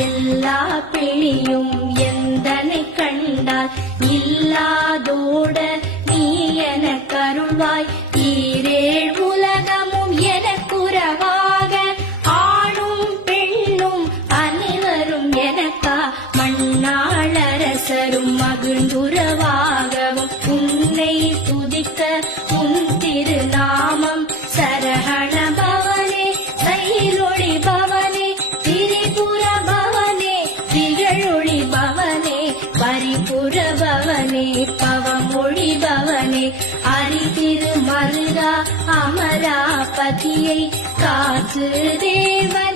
எல்லா பிணியும் எந்தனை கண்டால் இல்லாதோட நீ என கருள்வாய். ஈரேழ் உலகமும் எனக்குறவாக ஆணும் பெண்ணும் அனைவரும் எனக்கா மண்ணாளரசரும் மகிழ்ந்துறவாகவும் உன்னை துதிக்க உன் திருநாமம் சரஹண பவனே சைலொளி பவனே திரிபுர பவனே திகழொளி பவனே பரிபுர பவனே பவமொழி பவனே அரிதிரு மருகா அமராபதியை காத்து தேவன்